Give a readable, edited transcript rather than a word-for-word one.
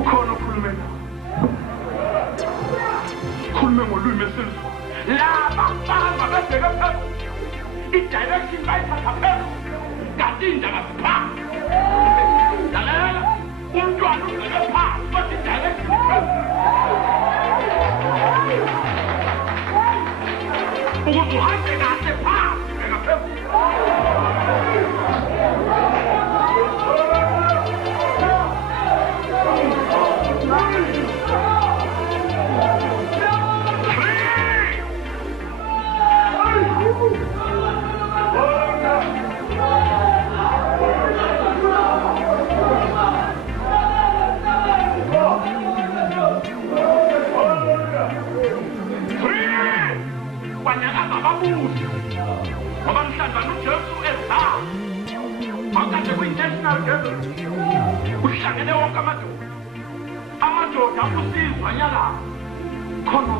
ukhona ukhulume nawe khulume ngolwimi esilizwa laba bamba bebheke phezulu i-direction bayithatha phezulu kanti indaba ziphansi lalela umntwana ugxele phansi kodwa i-direction ukuze uhambe kahle phansi bheka phezulu ngoba mhlazana uJesu ezama makaze kwi-national gathering kuhlangene wonke amadoda usizwa nyala khona